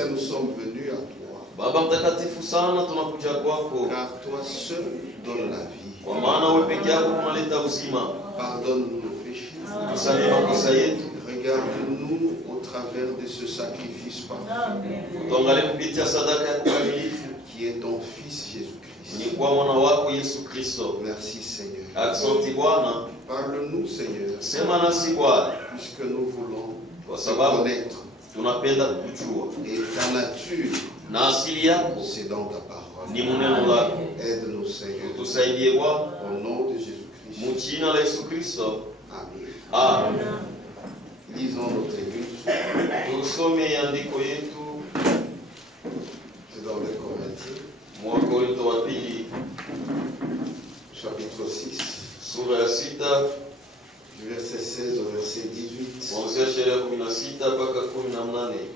Saint, nous sommes venus à toi. Baba mtakatifu sana tunakuja kwako. Car toi seul donnes la vie. Kwa maana wewe peke yako unaleta uzima. Pardonne-nous nos péchés. Tusamehe makosa yetu. Regarde-nous au travers de ce sacrifice parfait. Tuangalie kupitia sadaka ya ukamilifu qui est ton Fils Jésus-Christ. ni kwa mwana wako Yesu Kristo. Merci Seigneur. Asante Bwana. Parle-nous Seigneur. Sema nasi Bwana. Puisque nous voulons kwa te sababu connaître. tunapenda kujua. Et ta nature, na asili yako c'est dans ta parole. ni muneno lako. Aide-nous Seigneur. Tusaidie Bwana. Au nom de Jésus-Christ. Mjina la Yesu Kristo. Amen. Amen. Lisons notre église. Tusome andiko yetu. C'est dans le Corinthiens. Wakorintho wa pili. Chapitre 6. Sura ya 6. Du verset 16 au verset 18. Kuanzia sheria 16 mpaka 18.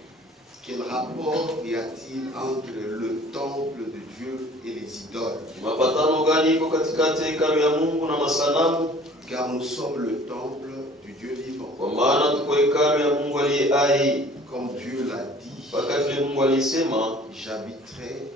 Quel rapport y a-t-il entre le temple de Dieu et les idoles? Mapatano gani iko katikati ya hekalu ya Mungu na masanamu? Car nous sommes le temple du Dieu vivant. Kwa maana tuko hekalu ya Mungu aliye hai. Comme Dieu l'a dit, mpaka vile Mungu alisema, j'habiterai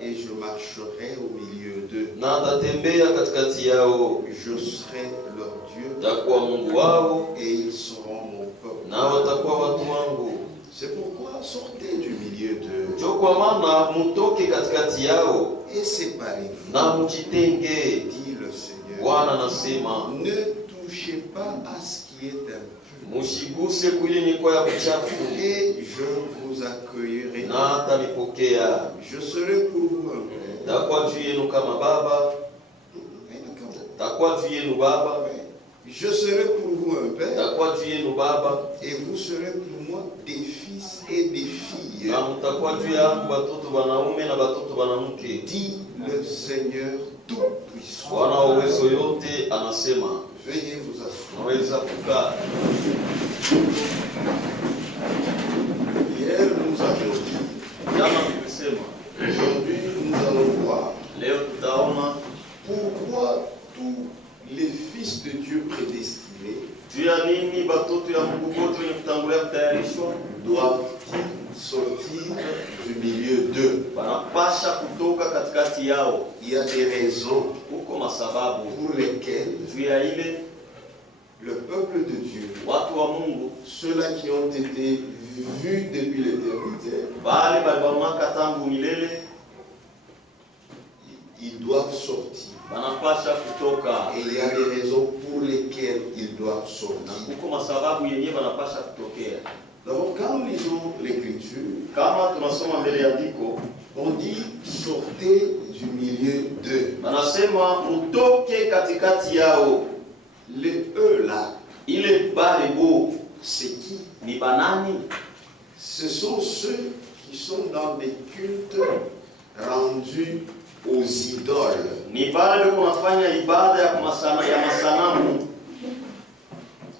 et je marcherai au milieu d'eux. Na nitatembea katikati yao. Je serai leur Dieu. Takuwa Mungu wao. Et ils seront mon peuple. Na watakuwa watu wangu. C'est pourquoi sortez du milieu d'eux. Ndio kwa maana mutoke katikati yao. Et séparez-vous. Na mjitenge. Dit le Seigneur. Bwana anasema, ne touchez pas à ce qui est impur. Musiguse kuili kwa ya kuchafu. Et je vous accueillerai. Na atanipokea. Je serai pour vous un père. Takuwa juu yenu kama baba. Takuwa juu yenu baba. Je serai pour vous un père. Takuwa juu yenu baba. Et vous serez pour moi des fils et des filles. Na mtakuwa juu yangu watoto wanaume na watoto wanawake. Dit le Seigneur Tout-Puissant. Bwana wa uwezo yote anasema. Veuillez vous asseoir. Naweza kukaa. Hier nous avons dit. Jana tulisema. Aujourd'hui nous allons voir. Leo tutaona pourquoi tous les fils de Dieu prédestinés doivent-ils sortir du milieu d'eux. Il y a des raisons pour lesquelles le peuple de Dieu, ceux-là qui ont été vus depuis l'éternité, ils doivent sortir. Et il y a des raisons pour lesquelles ils doivent sortir. D'abord, quand nous lisons l'Écriture, on dit sortez du milieu d'eux. Les eux là, c'est qui? Ce sont ceux qui sont dans des cultes rendus aux idoles.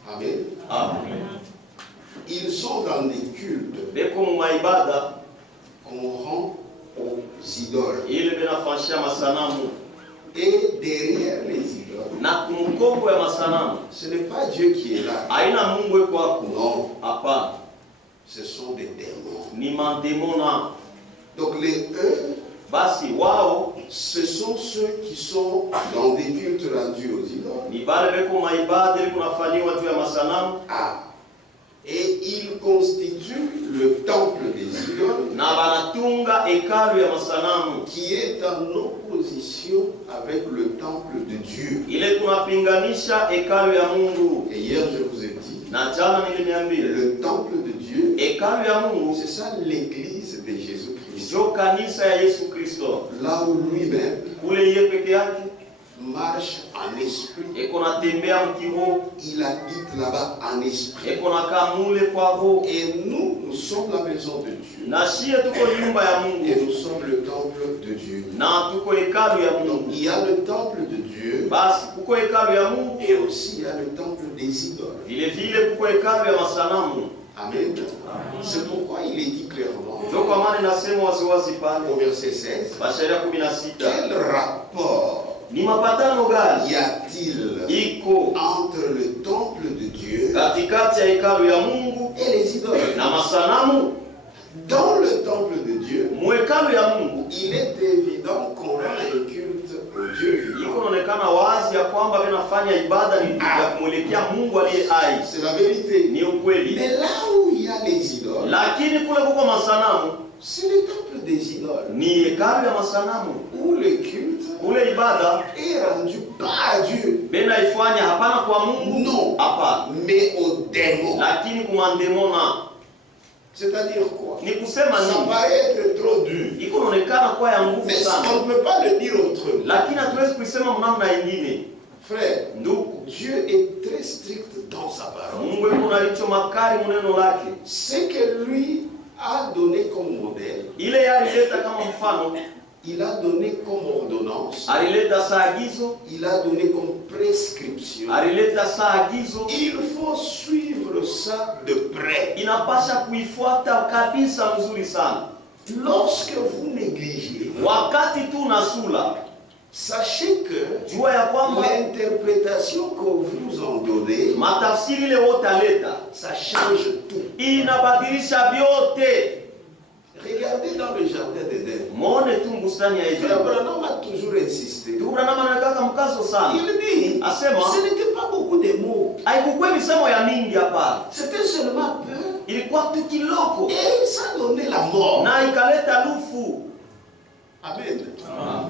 Amen. Amen. Ils sont dans des cultes qu'on rend aux idoles. Et derrière les idoles, ce n'est pas Dieu qui est là. Non. Ce sont des démons. Donc les eux, ce sont ceux qui sont dans des cultes rendus aux idoles. Et ils constituent le temple des idoles qui est en opposition avec le temple de Dieu. Et hier je vous ai dit, le temple de Dieu, c'est ça l'église de Jésus-Christ. Là où lui-même marche en esprit. Il habite là-bas en esprit. Et nous sommes la maison de Dieu. Et nous sommes le temple de Dieu. Donc il y a le temple de Dieu. Et aussi il y a le temple des idoles. Amen. C'est pourquoi il est dit clairement au verset 16. Quel rapport y a-t-il entre le temple de Dieu et les idoles? hekalu ya Mungu, il est évident qu'on rend un culte au Dieu vivant. Ikoonekana wazi ya kwamba vinafanya ibada ni ya kumwelekea Mungu aliye hai. C'est la vérité. Ni ukweli. Mais là où il y a les idoles, Lakini kule kuko masanamu, c'est le temple des idoles. ni hekalu ya masanamu. Où le culte Kule ibada est rendu pas à Dieu, bena ifanya hapana kwa Mungu, non, hapana, mais aux démons. lakini kumandemona. C'est-à-dire quoi? Ni kusema Ça nini? paraît être trop dur. Ikoonekana kuwa ya nguvu Mais sana, on ne peut pas le dire autrement. lakini hatuwezi kuisema mnamna ingine. Frère, Ndugu, Dieu est très strict dans sa parole. Mungu yuko na licho makali muneno lake. Ce que lui a donné comme modèle, Ile alileta kama mfano, il a donné comme ordonnance, alileta saagizo, il a donné comme prescription. alileta saagizo. Il faut suivre ça de près. Inapasha kuifuata kabisa mzuri sana. Lorsque vous négligez, Wakati tu nasula, sachez que jua ya kwamba l'interprétation que vous en donnez, matafsiri ile wote aleta ça change tout. inabadilisha vyote. Regardez dans le jardin d'Éden. Muone tu bustani ya Frère Edeni. Branham a toujours insisté. Branham anaweka mkazo sana. Il dit, Asema ce n'était pas beaucoup de mots. haikuwa misemo ya mingi hapa, C'était seulement peu. ilikuwa tu kiloko Et ça donnait la mort. na ikaleta lufu. Amen.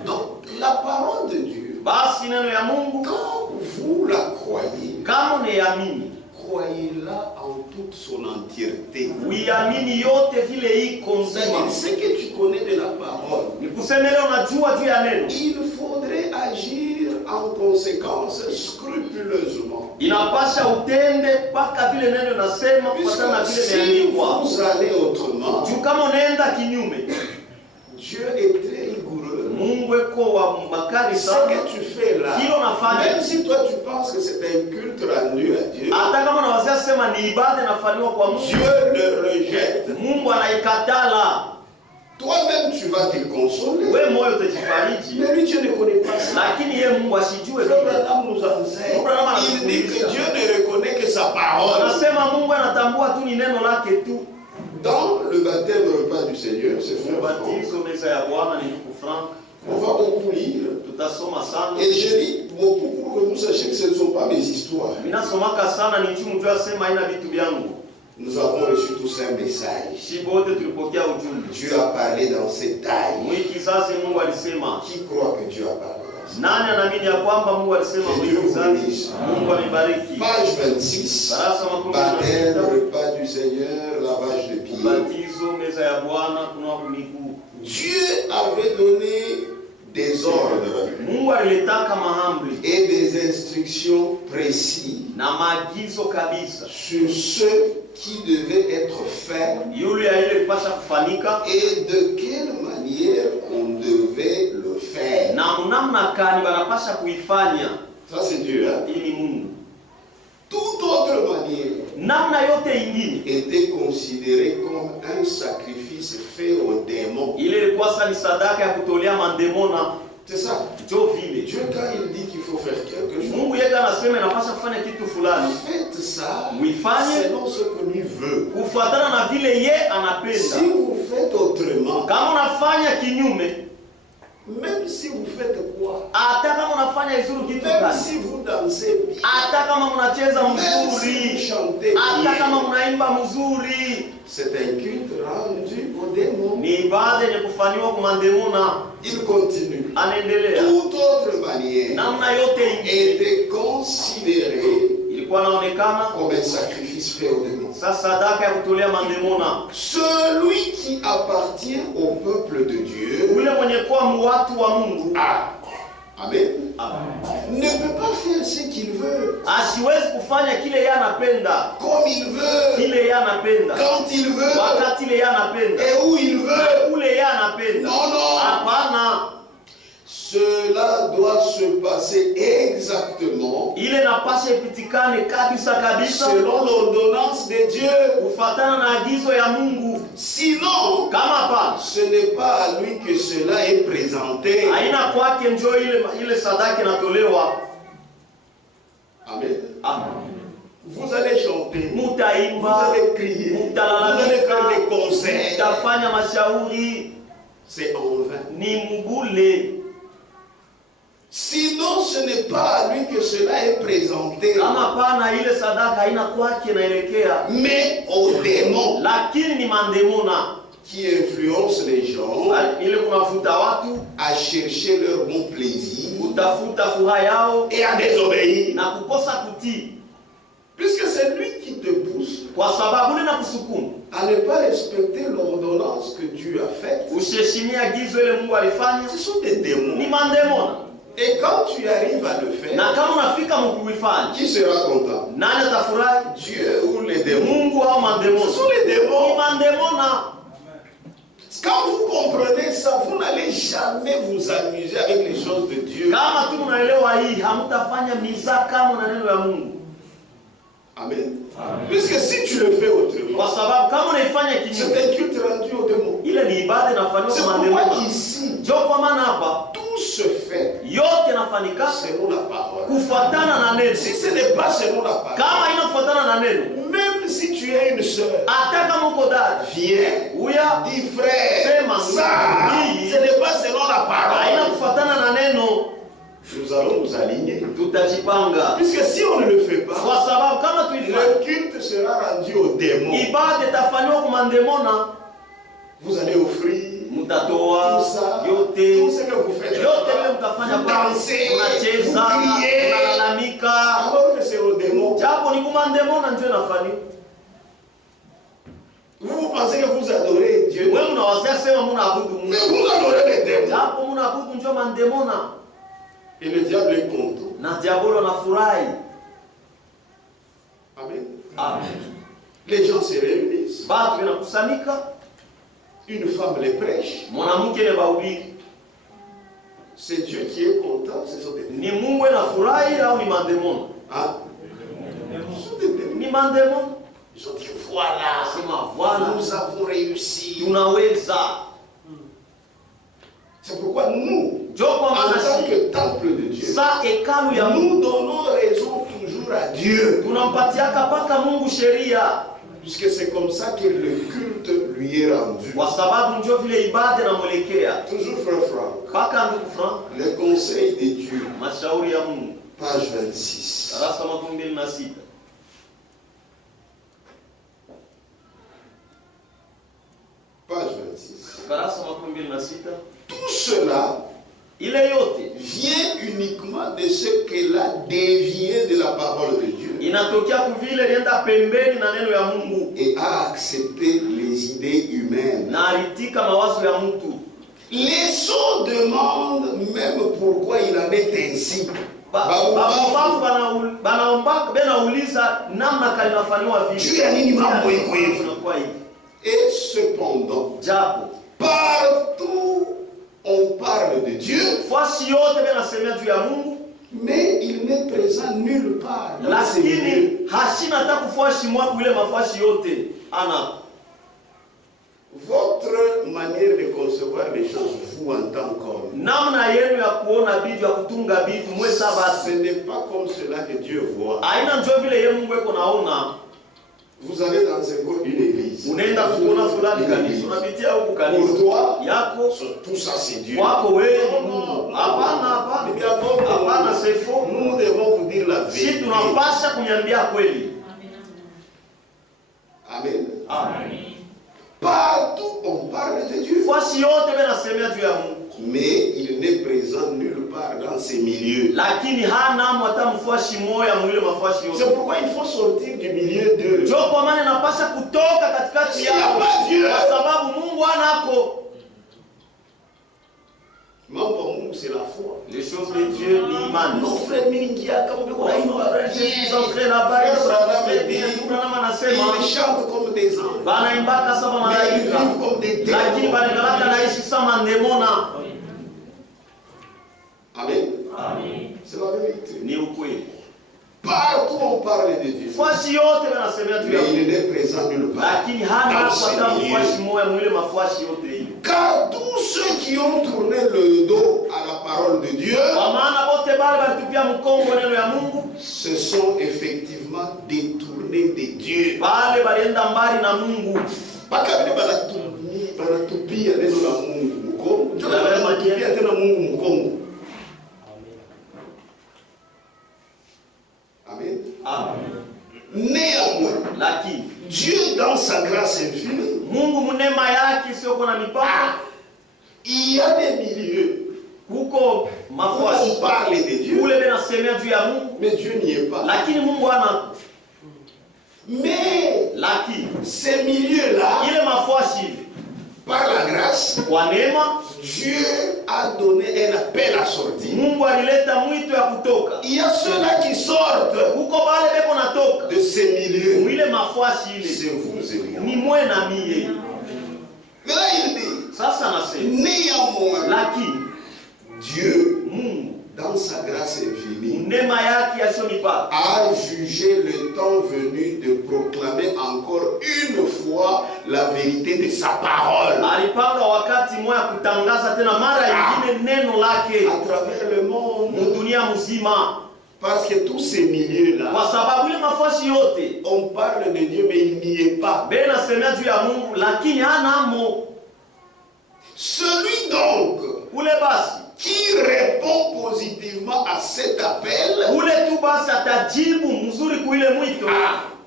Donc, la parole de Dieu, Basi neno ya Mungu quand vous la croyez, kama unaamini, croyez-la en toute son entièreté. uiamini yote vile iko C'est-à-dire, nzima. ce que tu connais de la parole, Ni kusema leo unajua juu ya neno, il faudrait agir en conséquence scrupuleusement. inapasha utende mpaka vile neno nasema kufuatana na Puisque vile si imeandikwa. vous allez autrement, Juu kama unaenda kinyume, Dieu est très rigoureux. Mungu eko wa makali Ce sana. que tu fais là, Kilo nafanya, même si toi tu penses que c'est un culte rendu à Dieu, hata kama unawazia sema ni ibada inafanywa kwa Mungu, Dieu le rejette. Mungu anaikatala. Toi-même tu vas te consoler. Wewe moyo utajifariji, Mais lui, Dieu ne connaît pas ça. lakini yeye Mungu asijue Frère vile. Branham nous enseigne. Il dit que Dieu ne reconnaît que sa parole. Anasema Mungu anatambua tu ni neno lake tu. Dans le baptême repas du Seigneur, c'est frère Franck. Ubatizo meza ya Bwana ni ndugu Frank. On va beaucoup lire. Tutasoma sana. Et je lis beaucoup pour que vous sachiez que ce ne sont pas mes histoires. Minasomaka sana ni juu mtu asema haina vitu vyangu. Nous avons reçu tous un message. Shibote tulipokea ujumbe. Dieu a parlé dans ces tailles. Mwiki kizazi Mungu alisema. Qui croit que Dieu a parlé dans ces Nani anaamini ya kwamba Mungu alisema mwiki kizazi? Mungu amebariki. Page 26. Barasa makumi Baptême, na repas du Seigneur, lavage de pieds. Ubatizo meza ya Bwana kunawa miguu. Dieu avait donné des ordres Mungu alileta maamri et des instructions précises na maagizo kabisa. sur ce qui devait être fait Yule ile ilipasha kufanyika et de quelle manière on devait le faire. na namna gani wanapasha kuifanya. Ça c'est Dieu, hein? Ili Mungu Toute autre manière namna yote ingine était considérée comme un sacrifice fait aux démons. ile ilikuwa sasa ni sadaka ya kutolea mandemona. C'est ça. Jo vile Dieu, quand il dit qu'il faut faire quelque chose, Mungu yeye anasema inapasha kufanya kitu fulani, faites ça muifanye selon ce que lui veut. kufuatana na vile ye Si anapenda. vous faites autrement, Kama unafanya kinyume, même si vous faites quoi, hata kama unafanya izuru kitu même gani, si vous dansez bien, hata kama mnacheza même si vous mzuri, chantez hata kama bien, mnaimba mzuri, c'est un culte rendu au démon. ni ibada yenye kufanywa kwa mandemona. Il continue. Anaendelea, Toute autre manière namna yote ingine était considérée ilikuwa inaonekana comme un sacrifice fait au démon. sasa sadaka ya kutolea mandemona. Celui qui appartient au peuple de Dieu, Ule mwenye kuwa watu wa Mungu Amen, ne peut pas faire ce qu'il veut, asiwezi kufanya kile yeye anapenda, comme il veut, kile yeye anapenda, quand il veut, wakati ile yeye anapenda, et où il veut. ule yeye anapenda. Non, non. Hapana, Cela doit se passer exactement ile napasha ipitikane kabisa kabisa selon l'ordonnance de Dieu. kufuatana na agizo ya Mungu. Sinon, Kama hapana, ce n'est pas à lui que cela est présenté. haina kwake njoo ile sadaka inatolewa. Amen. Amen. Vous allez chanter, vous Mutaimba, allez crier, vous allez faire des concerts. mutafanya mashauri, c'est en vain. Ni mugule. Sinon, ce n'est pas à lui que cela est présenté, Kama pana ile sadaka haina kwake naelekea. mais aux démons Lakini ni mandemona qui influencent les gens ile kunafuta watu à chercher leur bon plaisir kutafuta furaha yao et à désobéir. na kukosa kutii, Puisque c'est lui qui te pousse kwa sababu lina kusukuma à ne pas respecter l'ordonnance que Dieu a faite. usiheshimia agizo ile Mungu alifanya. Ce sont des démons. Ni mandemona. Et quand tu arrives à le faire, Na kama unafika mkuifanya, qui sera content? nani atafurahi? Dieu ou les démons? Mungu au mandemona? Ce sont les Ni démons. mandemona. Quand vous comprenez ça, vous n'allez jamais vous amuser avec les choses de Dieu. Kama tu mnaelewa hii, hamtafanya mizaa kama na neno ya Mungu. Amen. Puisque si tu le fais autrement, Kwa sababu kama unaifanya c'est kinyume, un culte rendu aux démons. ile ni ibada inafanywa C'est kwa pourquoi mandemona. ici, Ndio kwa maana hapa tout se fait yote yanafanyika selon la parole. kufuatana na neno. Si ce n'est pas selon la parole, Kama inafuatana na neno, même si tu es une sœur, hata kama uko dada, viens, uya dis frère, Sema, ça, oui. ce n'est pas selon la haina parole. kufuatana na neno, Nous allons nous aligner. tutajipanga. Puisque si on ne le fait pas, Kwa sababu kama tuifanye, le culte sera rendu aux démons. ibada itafanywa kwa mandemona, Vous allez offrir mtatoa tout ça, tout yote ce que vous faites. yote ile mtafanya Vous pale, dansez, unacheza, vous criez, unalalamika, alors que c'est aux démons. japo ni kumandemona ndio inafanywa. Vous pensez que vous adorez Dieu, Wewe unawazia sema mnaabudu mais Mungu, vous adorez les démons. japo mnaabudu ndio mandemona, Et le diable est content. na diabolo anafurahi. Amen. Amen. Les gens se réunissent. Batu wanakusanyika, Une femme les prêche. mwanamke ile bahubiri, C'est Dieu qui est content. Ce sont des démons. ni Mungu anafurahi au ni mandemona? Hein? Ce sont des démons. Ni mandemona. Ils ont dit voilà, Sema voilà, nous avons réussi. tunaweza. C'est pourquoi nous, Ndio kwa en maana tant si que temple de Dieu, sa hekalu ya Mungu nous donnons raison toujours à Dieu. tunampatiaka paka Mungu sheria, Puisque c'est comme ça que le culte lui est rendu. kwa sababu ndio vile ibada inamwelekea. Toujours frère Franck, Paka ndugu Frank, le conseil de Dieu, mashauri ya Mungu, page 26. darasa 26. Page 26. Darasa 26. Tout cela Ile yote vient uniquement de ce qu'elle a dévié de la parole de Dieu inatokea kuvile lienda pembeni na neno ya Mungu et a accepté les idées humaines. na alitika mawazo ya mtu. Les sons demandent même pourquoi il en est ainsi. Babu banaomba benauliza namna kalinafanywa vile. Juu ya nini mambo iko hivi? Inakuwa hivi. Et cependant, Japo partout on parle de Dieu, fasi yote benasemea juu ya Mungu, mais il n'est présent nulle part dans ces milieux. lakini hashina hata kufuashi mwako ile mafashi yote ana. Votre manière de concevoir les choses, vous en tant qu'homme, Namna yenu ya kuona bitu ya kutunga bitu mwesa ce basi. n'est pas comme cela que Dieu voit. Aina njo vile ye Mungu eko naona. Vous allez dans une église. Unaenda kuona fulani kanisa, unapitia huku kanisa. Pour toi, Yako tout ça c'est Dieu. kwako wewe ni Non, Mungu. non, Hapana, hapana. Hapana, c'est faux. Nous devons vous dire la Si vérité. tunapasha kuniambia kweli. Amen. Amen. Partout on parle de Dieu, Fasi yote benasemea juu ya Mungu. mais il n'est présent nulle part dans ces milieux. Lakini hana hata mfuashi moya mwile mafuashi C'est yote. pourquoi il faut sortir du milieu d'eux. Ndio kwa maana inapasha kutoka katikati S'il n'y a yao. pas Dieu, Kwa sababu Mungu hanako. mambo ya Mungu c'est la foi. Les choses de Dieu ni imani. Nos frères Miningia, comme Kwa hiyo je suis entré là-bas et ils chantent comme des anges. banaimbaka saba Mais ils malaika. vivent comme des Lakini démons. banagalaka naishi sama ndemona. Amen. Amen. C'est la vérité. Ni ukweli. Partout on parle de Dieu, Fasi yote banasemea juu ya mais Mungu. il n'est présent nulle part Lakini hana dans ces hata milieux. mfuashi moya mwile mafuashi yote hiyo. Car tous ceux qui ont tourné le dos à la parole de Dieu Kwa maana bote bale balitupia mkongo neno ya Mungu, se sont effectivement détournés de Dieu. bale balienda mbali na Mungu. Mpaka vile banatupia neno la Mungu isiyokuwa na mipaka. Il y a des milieux Kuko mafuasi. On parle de Dieu. Kule benasemea juu ya Mungu. Mais Dieu n'y est pas. Lakini Mungu hana. Mais lakini ces milieux-là, ile mafuasi par la grâce, kwa neema, Dieu a donné un appel à sortir. Mungu alileta mwito ya kutoka. Il y a ceux-là qui sortent huko bale beko natoka de ces milieux. Ile mafuasi ile c'est vous et moi. Ni mwe na mie. Mais là il dit, sasa nasema néanmoins, lakini Dieu, Mungu dans sa grâce infinie, neema yake yasiyonipaka a jugé le temps venu de proclamer encore une fois la vérité de sa parole. Alipanga wakati moja kutangaza tena mara nyingine neno lake à travers le monde, dunia mzima. Parce que tous ces milieux-là, kwa sababu ile mafuasi yote on parle de Dieu mais il n'y est pas. Bena semea juu ya Mungu lakini hanamo. Celui donc ule basi qui répond positivement à cet appel, ule tu basi atajibu mzuri kuile mwito,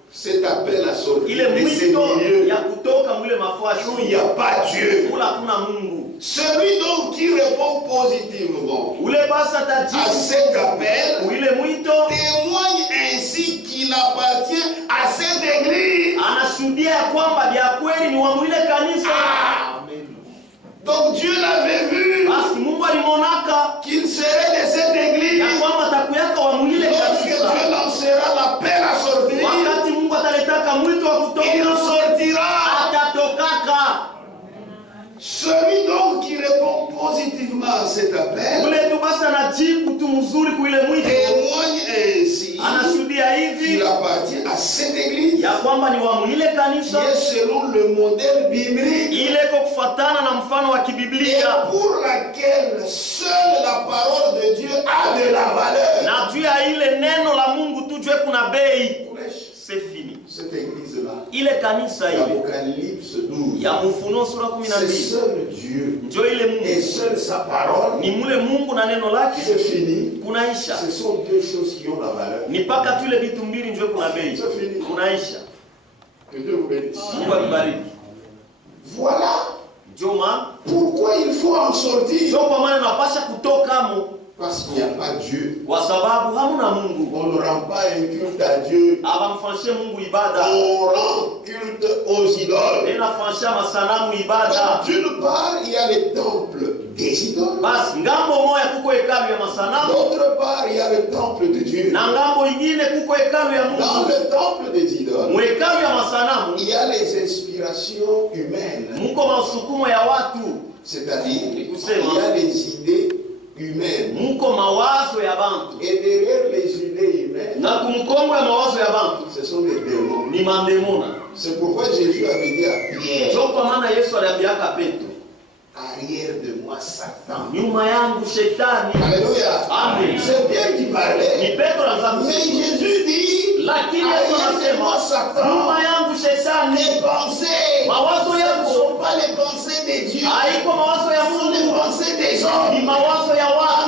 cet appel à sortir ile de ces mwito milieux ya kutoka mwile mafuasi où il n'y a pas Dieu. Ula kuna Mungu. Celui donc qui répond positivement ule basi atajibu à cet appel kuile mwito, témoigne ainsi qu'il appartient à cette église. Anashuhudia ya kwamba vya kweli ni wa mwile kanisa. Donc Dieu l'avait vu qu'il serait de cette église. Lorsque Dieu lancera l'appel à sortir, il sortira. Celui donc qui répond positivement à cet appel témoigne ainsi qu'il appartient à cette église qui est selon le modèle biblique et pour laquelle seule la parole de Dieu a de la valeur. C'est fini. Cette église-là, l'Apocalypse 12, c'est seul Dieu et seule sa parole. C'est fini. Ce sont deux choses qui ont la valeur. C'est fini. Que Dieu vous bénisse. Voilà pourquoi il faut en sortir. Parce qu'il n'y a pas Dieu. On ne rend pas un culte à Dieu. On rend culte aux idoles. D'une part, il y a les temples des idoles. D'autre part, il y a le temple de Dieu. Dans le temple des idoles, il y a les inspirations humaines. C'est-à-dire, il y a les idées humaines. Et derrière les idées humaines, ce sont des démons. C'est pourquoi Jésus avait dit à Pierre, arrière de moi Satan. Alléluia. Amen. C'est Pierre qui parlait. Mais Jésus dit, arrière de moi Satan. Les pensées ne sont pas les pensées de Dieu. Ce sont les pensées des hommes. En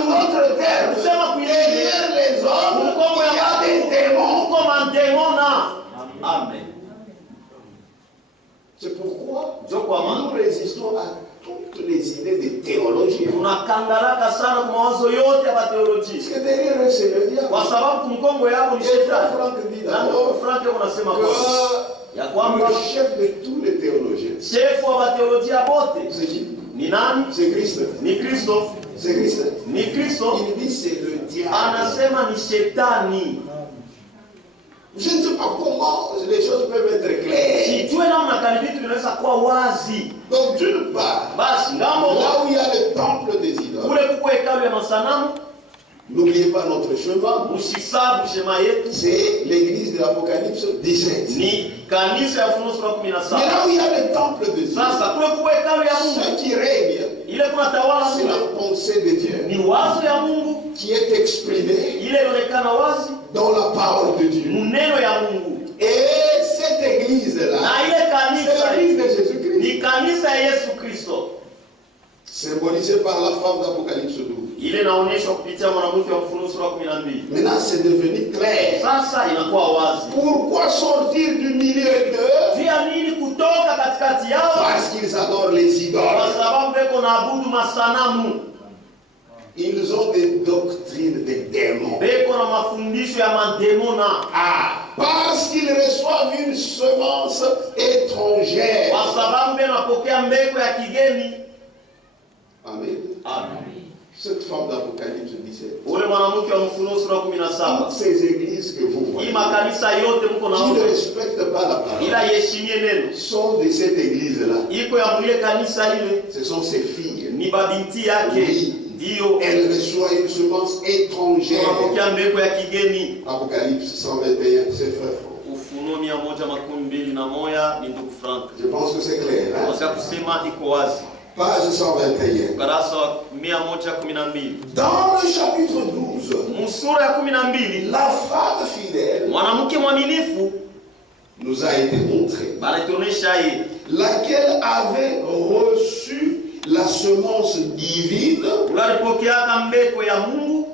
d'autres termes, derrière les hommes, il y a des démons. Amen. C'est pourquoi nous résistons à toutes les idées des théologiens. Parce que derrière eux, c'est le diable. Et Franck dit d'abord que le chef de tous les théologiens, c'est qui? C'est Christ. C'est Christ. Il dit c'est le diable. Je ne sais pas comment les choses peuvent être claires. Donc d'une part, là où il y a le temple des idoles, n'oubliez pas notre chemin. C'est l'église de l'Apocalypse 17. Mais là où il y a le temple des idoles, ce qui règne, c'est la pensée de Dieu qui est exprimée dans la parole de Dieu. Et cette église-là, c'est l'église de Jésus-Christ, symbolisée par la femme d'Apocalypse 12. Maintenant, c'est devenu clair. Pourquoi sortir du milieu d'eux? Parce qu'ils qu'ils adorent les idoles. Ils ont des doctrines des démons. Parce qu'ils reçoivent une semence étrangère. Amen. Cette femme d'Apocalypse 17. Toutes ces églises que vous voyez, qui ne respectent pas la parole, sont de cette église-là. Ce sont ses filles. Oui. Elle reçoit une semence étrangère. Apocalypse 121, c'est frère. Je pense que c'est clair. Hein? Page 121. Dans le chapitre 12, la femme fidèle nous a été montrée, laquelle avait reçu la semence divine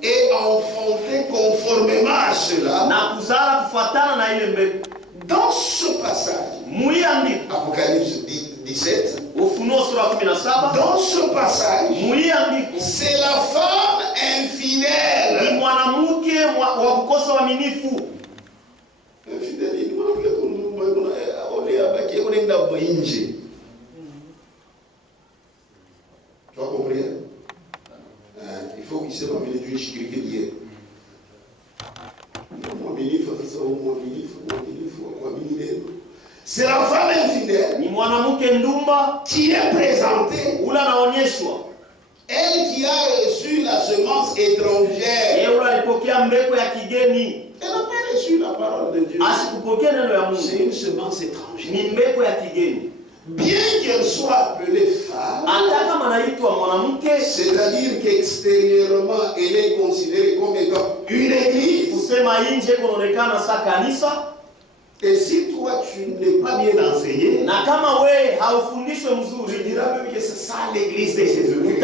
et enfanté conformément à cela. Dans ce passage, Apocalypse 17, dans ce passage, c'est la femme infidèle. Tu as compris? Il faut qu'il se ramène d'une chicrique d'hier. C'est la femme infidèle qui est présentée. Elle qui a reçu la semence étrangère. Elle n'a pas reçu la parole de Dieu. C'est une semence étrangère. Bien qu'elle soit appelée femme, c'est-à-dire qu'extérieurement elle est considérée comme étant une église. Et si toi tu n'es pas bien enseigné, tu diras même que c'est ça l'église de Jésus-Christ.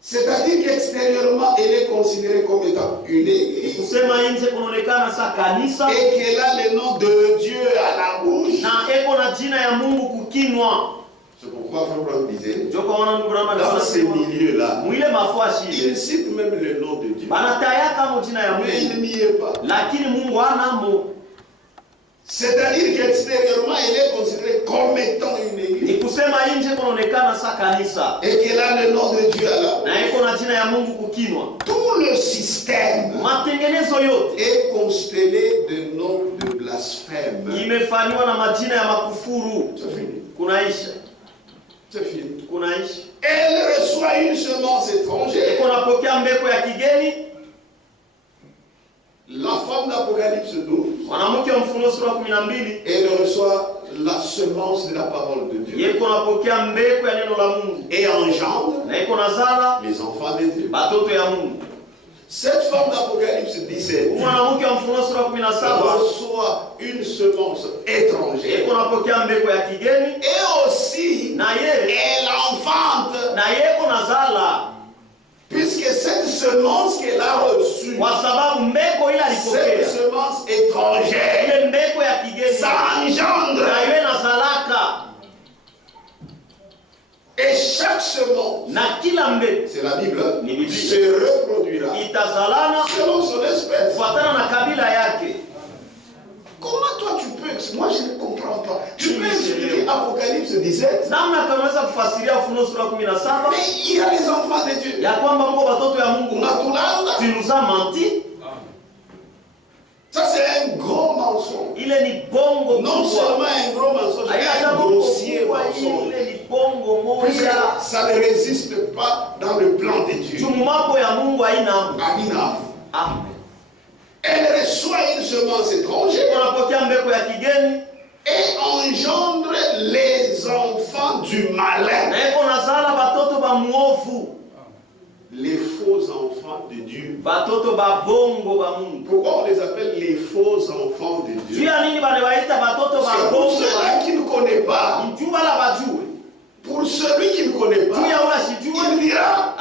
C'est-à-dire qu'extérieurement elle est considérée comme étant une église. Et qu'elle a le nom de Dieu à la bouche. C'est pourquoi Frère Branham disait, dans ces milieux-là, il cite même le nom de Dieu. Mais il n'y est pas. C'est-à-dire qu'extérieurement, elle est considérée comme étant une église. Et qu'elle a le nom de Dieu à la bouche. Tout le système est constellé de noms de blasphème. C'est fini. Elle reçoit une semence étrangère. La femme d'Apocalypse 12, elle reçoit la semence de la parole de Dieu et engendre les enfants de Dieu. Cette femme d'Apocalypse 17 reçoit une semence étrangère et aussi elle enfante, puisque cette semence qu'elle a reçue, cette semence étrangère, ça engendre. Et chaque semence, c'est la Bible, se reproduira selon son espèce. Comment toi tu peux, moi je ne comprends pas, tu peux expliquer Apocalypse 17, mais il y a les enfants de Dieu. Tu nous as menti. Ça c'est un gros mensonge. Non seulement un gros mensonge, mais un grossier mensonge. Puisque ça ne résiste pas dans le plan de Dieu. Amina. Elle reçoit une semence étrangère et engendre les enfants du malin. Les faux enfants de Dieu. Pourquoi on les appelle les faux enfants de Dieu? C'est pour ceux-là qui ne connaissent pas. Pour celui qui ne connaît pas, il dira,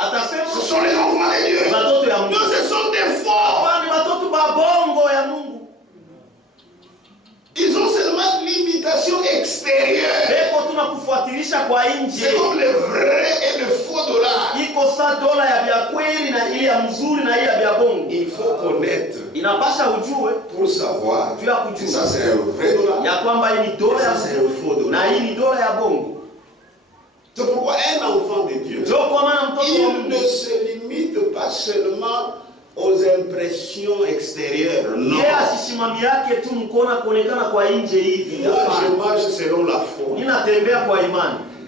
ce sont les enfants de Dieu. Non, ce sont des faux. Ils ont seulement observation extérieure. C'est comme le vrai et le faux dollar. Il faut connaître pour savoir que ça c'est un vrai dollar et ça c'est un faux dollar. C'est pourquoi un enfant de Dieu, il ne se limite pas seulement aux impressions extérieures. Non. Moi, je marche selon la foi.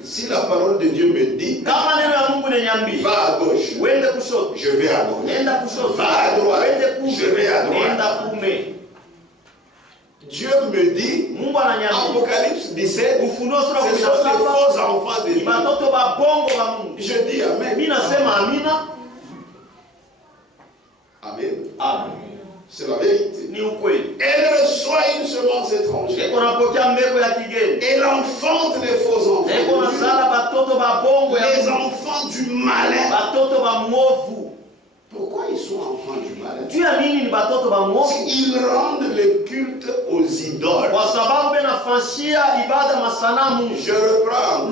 Si la parole de Dieu me dit, va à gauche, je vais à gauche. Va à droite, je vais à droite. Dieu me dit, Apocalypse 17, ce sont les faux enfants de Dieu. Je dis Amen. Amen. Amen. C'est la vérité. Elle reçoit une semence étrangère. Elle enfante les faux enfants. Les enfants du malin. Pourquoi ils sont enfants du malin? Ils rendent le culte aux idoles. Je reprends.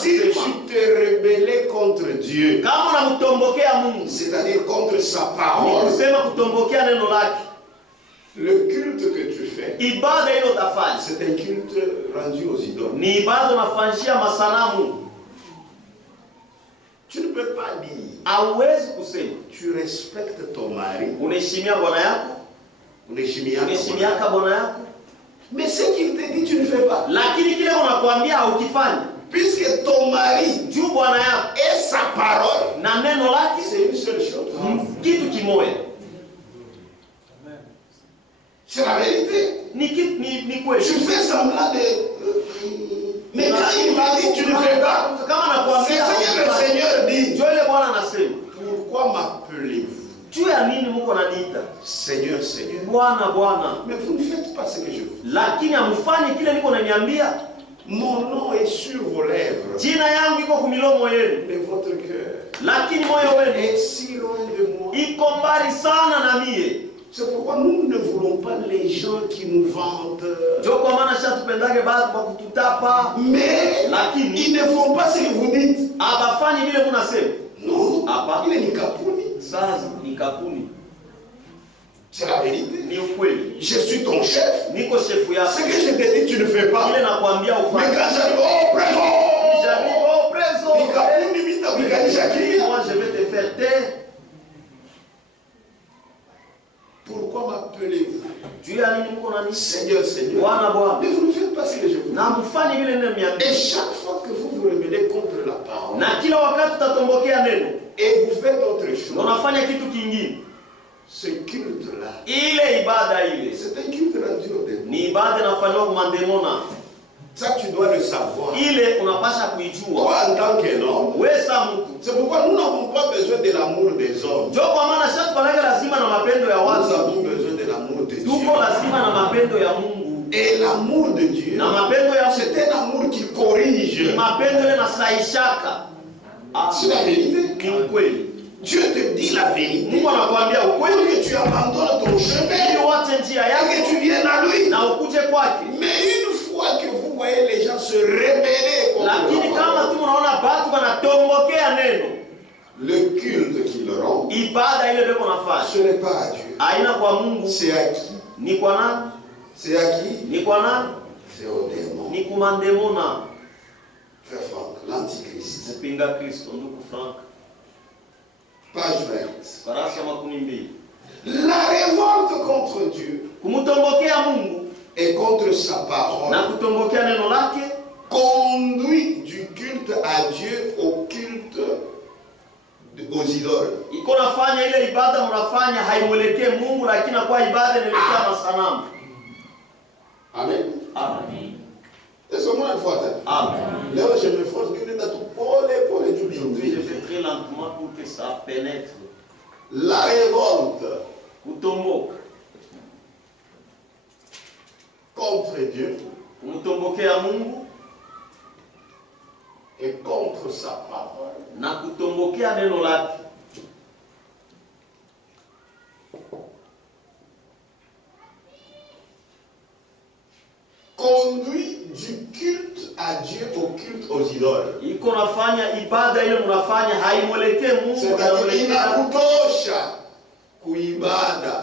Si tu te rebellais contre Dieu, c'est-à-dire contre sa parole, le culte que tu fais, c'est un culte rendu aux idoles. Tu ne peux pas dire. Tu respectes ton mari. Mais ce qu'il te dit, tu ne fais pas. Puisque ton mari et sa parole, c'est une seule chose. C'est la vérité. Tu fais semblant de... Mais quand il m'a dit tu ne fais pas, c'est ce que le Seigneur dit. Pourquoi m'appelez-vous Seigneur, Seigneur. Mais vous ne faites pas ce que je fais. Mon nom est sur vos lèvres. Mais votre cœur est si loin de moi. C'est pourquoi nous ne voulons pas les gens qui nous vantent. Mais ils ne font pas ce que vous dites. Non, il est Nikapuni. C'est la vérité. Je suis ton chef. Ce que je te dis, tu ne fais pas. Mais quand j'arrive, moi je vais te faire taire. Pourquoi m'appelez-vous Seigneur, Seigneur. Mais vous ne faites pas ce que je vous dis. Et chaque fois que vous vous rebellez contre la parole, et vous faites autre chose, ce culte-là, c'est un culte rendu au démon. Ça, tu dois le savoir. Toi, en tant qu'homme, c'est pourquoi nous n'avons pas besoin de l'amour des hommes. Nous avons besoin de l'amour de Dieu. Et l'amour de Dieu, c'est un amour qui corrige. C'est la vérité. Dieu te dit la vérité pour que tu abandonnes ton chemin et que tu viennes à lui. Mais une fois que vous voyez les gens se rebeller contre le culte qu'ils rendent, ce n'est pas à Dieu. C'est à qui? C'est à qui? C'est au démon. Frère Franck, l'antichrist. Page 20. La révolte contre Dieu et contre sa parole conduit du culte à Dieu au culte aux idoles. Amen. Amen. Laisse-moi une fois. Amen. Là, je me force que nous avons pour les aujourd'hui, je fais très lentement pour que ça pénètre. La révolte contre Dieu et contre sa parole conduit à Dieu au culte aux idoles. Iko nafanya ibada ile mnafanya haimwelekee Mungu. C'est-à-dire inakutosha kuibada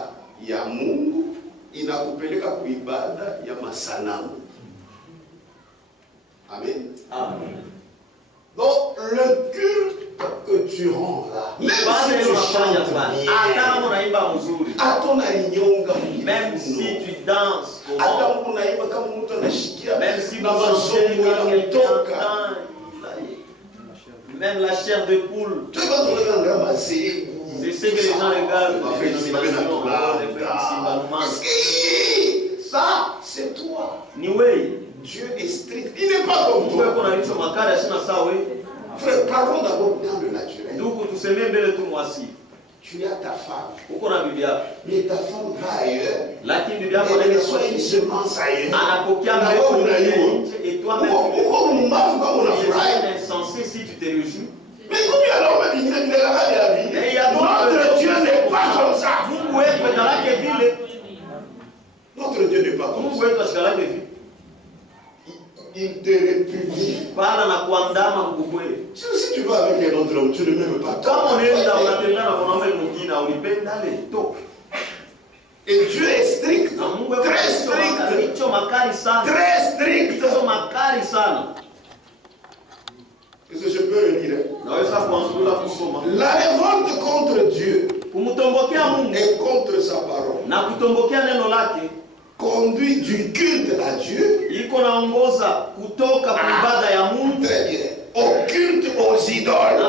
ya Mungu, inakupeleka kuibada ya masanamu. Amen. Amen. Donc le culte que tu rends là, même si tu chantes bien, même si tu danses, même si même la chair de poule, c'est ce que les gens regardent. Ça, c'est toi. Dieu est strict. Il n'est pas comme toi. Frère, parlons d'abord dans le naturel. Tu as ta femme. Mais ta femme va ailleurs. Elle reçoit une semence ailleurs. Et toi-même, tu es insensé si tu te réjouis. Mais combien alors notre Dieu n'est pas comme ça. Notre Dieu n'est pas comme ça. Il te répudie. Si tu vas avec un autre homme, tu ne m'aimes pas. Et Dieu est strict. Très strict. Très strict. Est-ce que je peux le dire? La révolte contre Dieu et contre sa parole conduit du culte à Dieu très bien au culte aux idoles.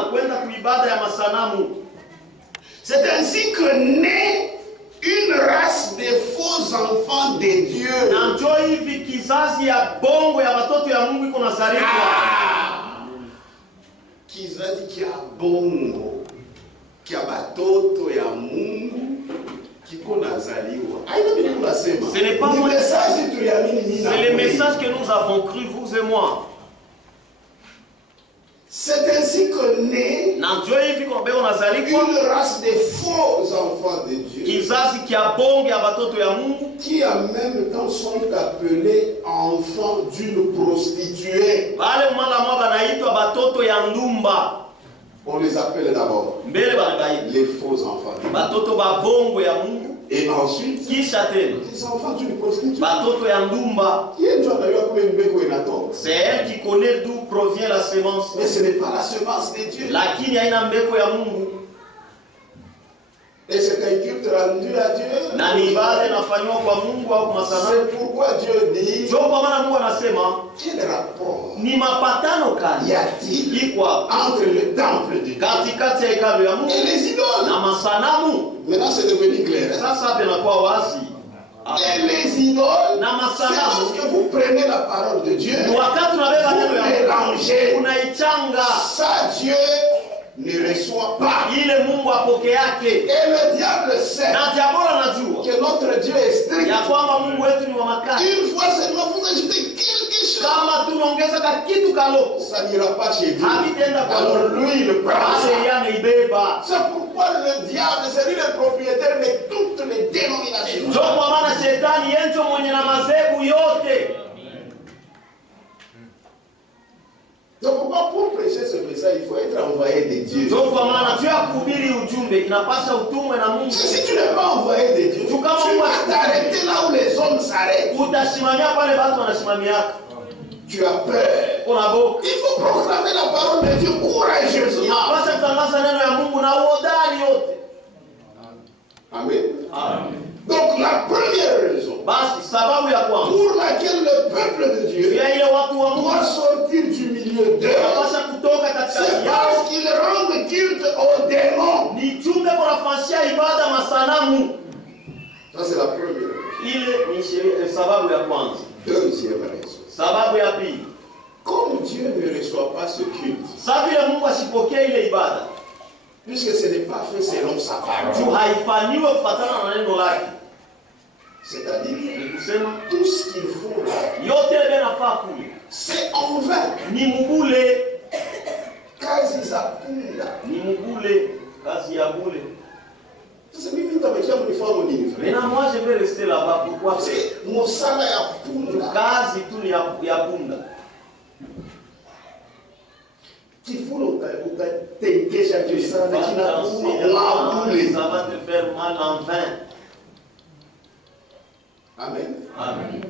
C'est ainsi que naît une race de faux enfants de Dieu. Kizazi kia bongo kia batoto ya Mungu kiko nazaliwa. Ce n'est pas moi. C'est le message que nous avons cru, vous et moi. C'est ainsi que naît une race de faux enfants de Dieu qui en même temps sont appelés enfants d'une prostituée. On les appelle d'abord les faux enfants. Et ensuite, les enfants d'une prostituée. C'est elle qui connaît d'où provient la semence. Mais ce n'est pas la semence de Dieu. Et c'est un culte rendu à Dieu. C'est pourquoi Dieu dit, quel rapport y a-t-il entre le temple de Dieu et les idoles? Maintenant c'est devenu clair. Et les idoles, c'est lorsque vous prenez la parole de Dieu, vous mélangez. Ça, Dieu ne reçoit pas. Et le diable sait que notre Dieu est strict. Une fois seulement vous ajoutez quelque chose, ça n'ira pas chez Dieu. Alors lui il le prend. C'est pourquoi le diable, c'est lui le propriétaire de toutes les dénominations. Donc pourquoi pour prêcher ce message, il faut être envoyé de Dieu. Si tu n'es pas envoyé de Dieu, tu vas t'arrêter là où les hommes s'arrêtent. Tu as peur. Il faut proclamer la parole de Dieu courageusement. Amen. Amen. Donc la première raison pour laquelle le peuple de Dieu doit sortir du milieu d'eux, c'est parce qu'ils rendent culte aux démons. Ça c'est la première raison. Deuxième raison. Comme Dieu ne reçoit pas ce culte, puisque ce n'est pas fait selon sa parole, c'est-à-dire tout ce qu'ils font là, c'est en vain. Kazi za punda. Maintenant moi je vais rester là-bas. Pourquoi? C'est mosala ya punda. Kazi tu ya punda. Ça va te faire mal en vain. Amen. Amen.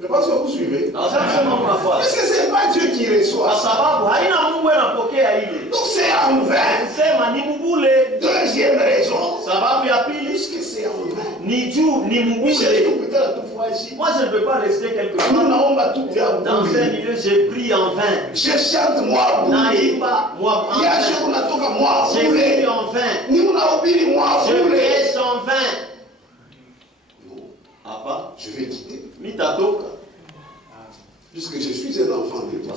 Je pense que vous suivez. Parce que c'est pas Dieu qui reçoit. Donc c'est en vain. Deuxième raison. Puisque c'est en vain. Moi je ne peux pas rester quelque part. Dans un milieu, j'ai pris en vain. Je chante moi j'ai pris en vain. Je prêche en vain. Je vais quitter. Mitatoka. Puisque je suis un enfant de Dieu. Mais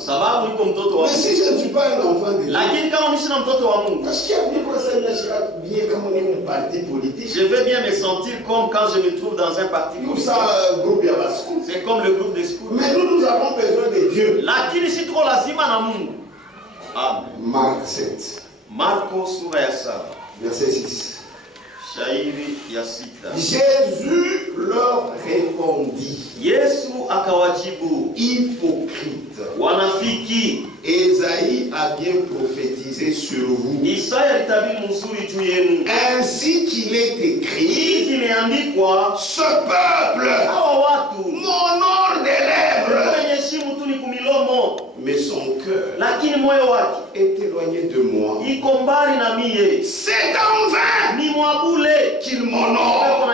si je ne suis pas un enfant de Dieu, parce qu'il y a bien comme on est un parti politique. Je vais bien me sentir comme quand je me trouve dans un parti politique. C'est comme le groupe des scouts. Mais nous avons besoin de Dieu. Marc 7. Verset 6. Jésus leur répondit. Hypocrite. Ésaïe a bien prophétisé sur vous. Ainsi qu'il est écrit, ce peuple m'honore des lèvres, mais son cœur est éloigné de moi. C'est en vain qu'il m'honore,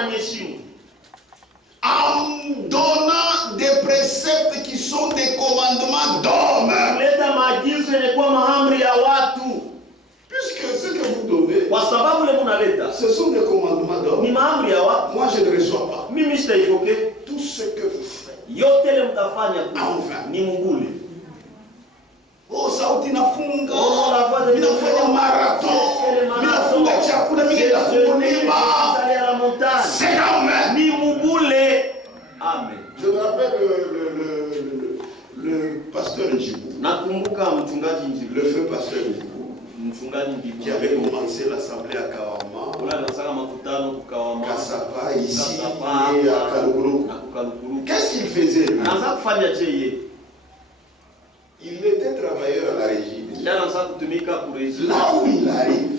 en donnant des préceptes qui sont des commandements d'hommes. Puisque ce que vous donnez, ce sont des commandements d'hommes. Moi je ne reçois pas. Tout ce que vous faites en vain. Oh, sauti nafunga, ninafanya marathon, ninafunga chakula, ninafunga. C'est en vain. Amen. Je me rappelle le pasteur Njibou. Le feu pasteur Njibou, qui avait commencé l'assemblée à Kawama, Kassapa, ici, et à Kalukuru. Qu'est-ce qu'il faisait lui? Il était travailleur à la régie. Là où il arrive,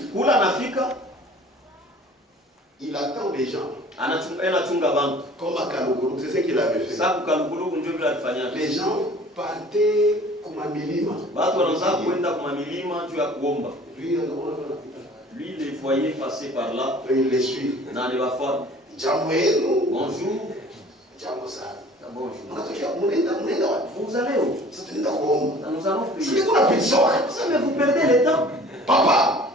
il attend les gens. Comme à Kalukuru, c'est ce qu'il avait fait. Les gens partaient comme à Milima. Lui, les voyait passer par là. Et il les suit. Bonjour. Bonjour. Vous allez où? Nous allons prier. Mais vous perdez le temps. Papa,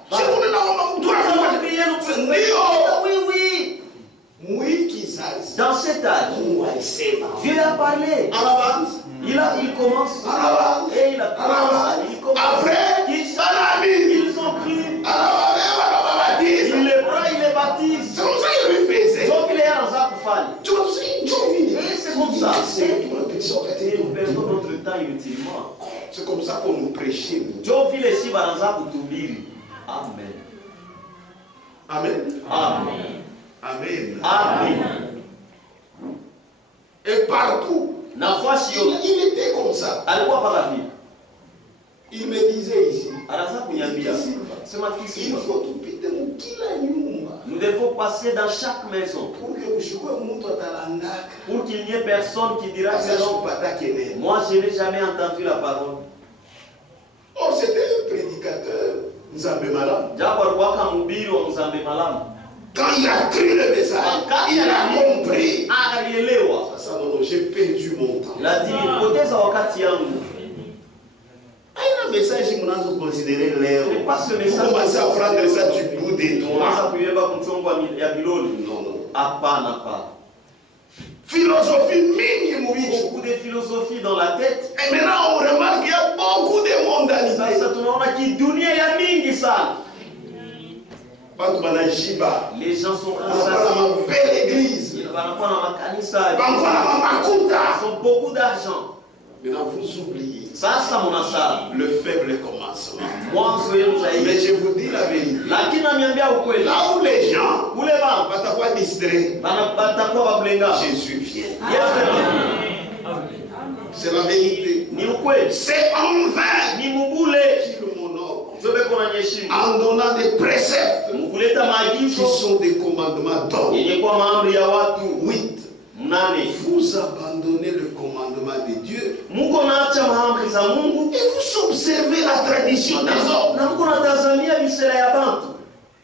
oui. Dans cet âge, Dieu a parlé. Il commence. Et il a commencé. Après, ils ont cru. Il les prend, il les baptise. C'est comme ça qu'il lui faisait. Donc il est dans un coufal. C'est comme ça. Et nous perdons notre temps inutilement. C'est comme ça qu'on nous prêchait. Amen. Amen. Amen. Amen. Amen. Et partout, il était comme ça. Il me disait ici, nous devons passer dans chaque maison pour qu'il n'y ait personne qui dira que non, moi je n'ai jamais entendu la parole. Or c'était un prédicateur, Nzambe Malam. Quand il a cru le message, il a compris. Ça, non, j'ai perdu mon temps. Il a dit, un message qui nous a considéré l'air. Vous commencez à prendre ça du bout des doigts. Non. Philosophie mingi. Beaucoup de philosophie dans la tête. Et maintenant on remarque qu'il y a beaucoup de mondanités. Les gens sont insensés. Belle église. Ils ont beaucoup d'argent. Maintenant vous oubliez ça le faible commencement. Mais je vous dis la vérité. Là où les gens sont distraits, Jésus vient. C'est la vérité. C'est en vain qu'il m'honore. en donnant des préceptes qui sont des commandements d'ordre. 8. Vous abandonnez le commandement de Dieu et vous observez la tradition des hommes.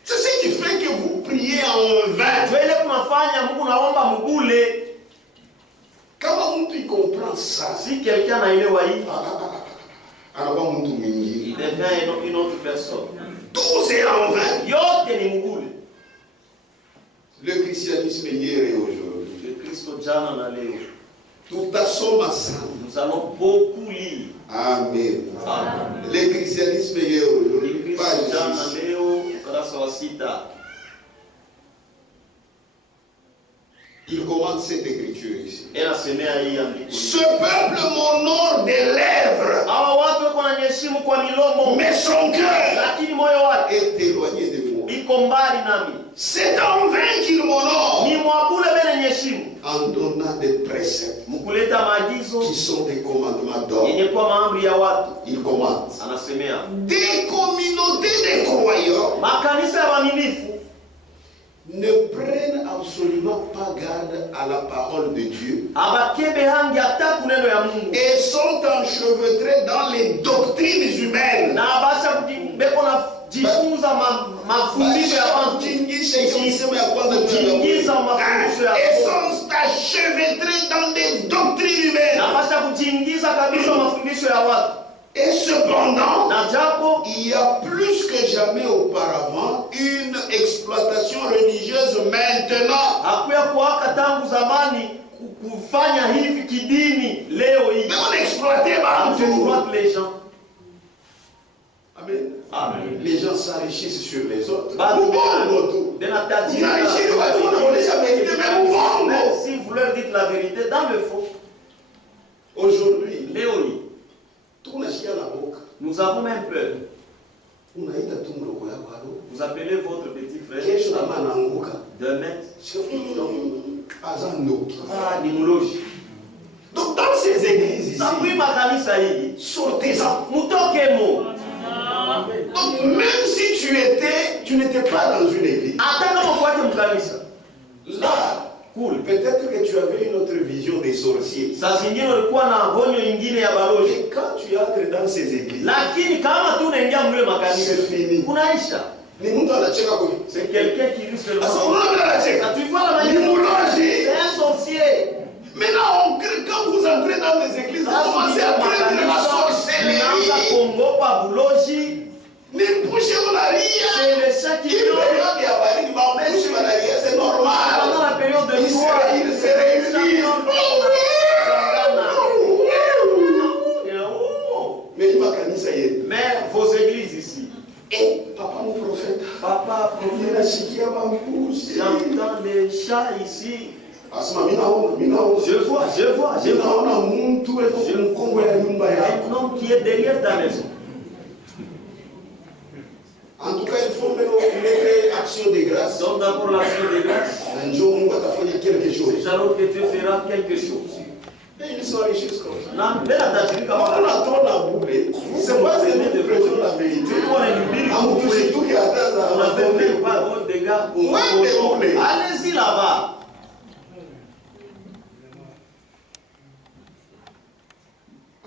C'est ce qui fait que vous priez en vain. Comment on comprend ça? Si quelqu'un a élevé, il devient une autre personne. Tout c'est en vain. Le christianisme hier et aujourd'hui. Tout à son ensemble. Nous allons beaucoup lire. Amen. Amen. Le christianisme hier et aujourd'hui. Il commande cette écriture ici. Ce peuple m'honore des lèvres, mais son cœur est éloigné de moi. C'est en vain qu'il m'honore en donnant des préceptes qui sont des commandements d'ordre. Il commande. Des communautés de croyants ne prennent absolument pas garde à la parole de Dieu et sont enchevêtrés dans les doctrines humaines. Et sont enchevêtrés dans des doctrines humaines. Et cependant, il y a plus que jamais auparavant une exploitation religieuse maintenant. Mais on exploite les gens. Amen. Amen. Les gens s'enrichissent sur les autres. Même si vous leur dites la vérité, dans le fond, aujourd'hui, nous avons même peur. Vous appelez votre petit frère demain. Donc dans ces églises ici, sortez-en. Donc même si tu n'étais pas dans une église, là, peut-être que tu avais une autre vision des sorciers. Et quand tu entres dans ces églises, c'est fini. C'est quelqu'un qui risque le monde. Tu vois la manière dont c'est un sorcier. Maintenant, quand vous entrez dans des églises, vous commencez à prendre la sorcellerie. C'est normal. Pendant la période de Ils se réunissent. Mais vos églises ici. Et papa mon prophète. Papa prophète. J'entends les chats ici. Je vois. Un homme qui est derrière ta maison. En tout cas, il faut mettre action de grâce. Donc d'abord l'action de grâce. Quelque chose. C'est alors que tu feras quelque chose. Et ils s'enrichissent comme ça. On attend la boule. C'est pas ce que nous prêchons la vérité. Allez-y là-bas.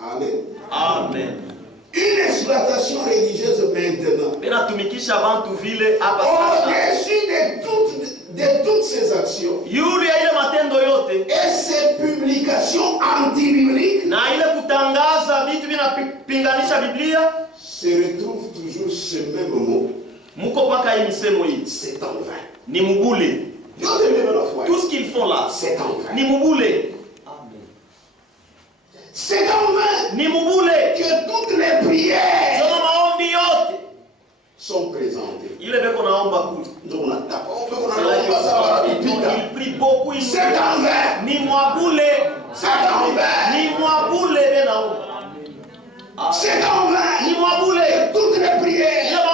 Amen. Amen. Une exploitation religieuse maintenant. Au-dessus de toutes ces actions et ces publications anti-bibliques se retrouve toujours ce même mot. C'est en vain. Tout ce qu'ils font là, c'est en vain. C'est en vain que toutes les prières sont présentées. Il prie beaucoup. C'est en vain. C'est en vain. C'est en vain que toutes les prières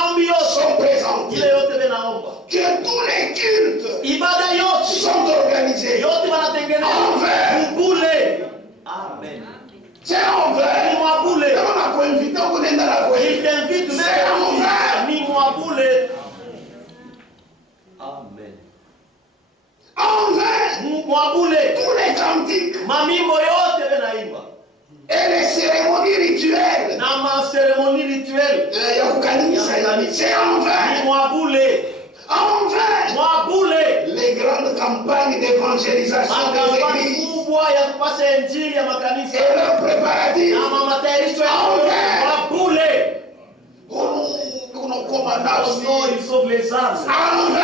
sont présentées. Que tous les cultes sont organisés. En vain. Amen. C'est en vain. Il t'invite même. C'est en vain. tous les cantiques et les cérémonies rituelles. C'est en vain. Les grandes campagnes d'évangélisation des églises et leurs préparatifs. Pour nos commandants aussi. Amen.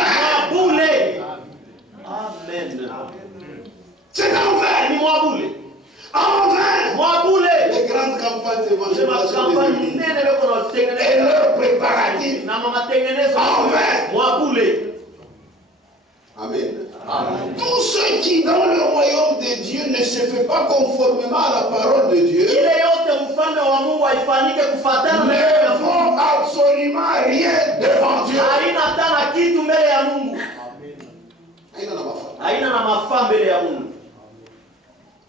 C'est en vain. Les grandes campagnes d'évangélisation des églises et leurs préparatifs. En vain. Amen. Tout ce qui dans le royaume de Dieu ne se fait pas conformément à la parole de Dieu ne font absolument rien devant Dieu.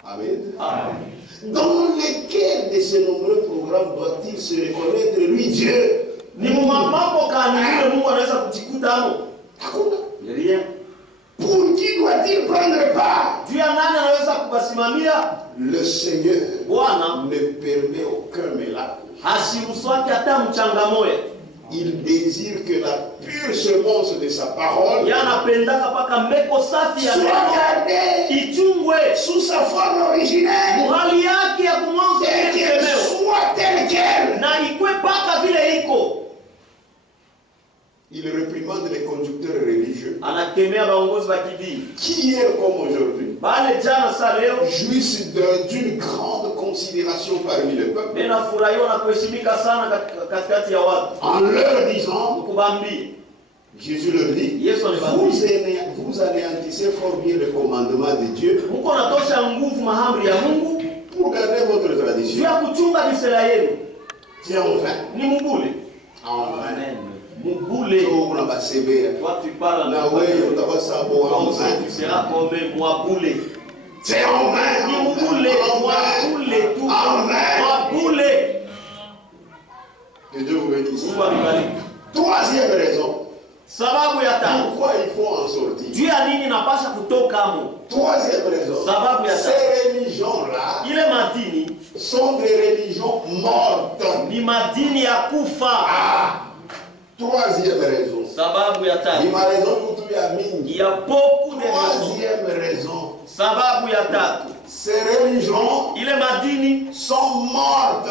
Amen. Dans lesquels de ces nombreux programmes doit-il se reconnaître lui Dieu? Rien. Pour qui doit-il prendre part? Le Seigneur ne permet aucun mélange. Il désire que la pure semence de sa parole soit gardée sous sa forme originelle et qu'elle soit telle qu'elle. Il réprimande les conducteurs religieux qui hier comme aujourd'hui jouissent d'une grande considération parmi le peuple en leur disant, Jésus leur dit, vous anéantissez fort bien le commandement de Dieu pour garder votre tradition. C'est en vain. En vain. Toi tu parles tu seras comme moi boulé. C'est en vain. Que Dieu vous bénisse. Troisième raison. Pourquoi il faut en sortir? Troisième raison. Ces religions-là sont des religions mortes. Troisième raison. Il y a beaucoup de raisons. Troisième raison. Ces religions sont mortes.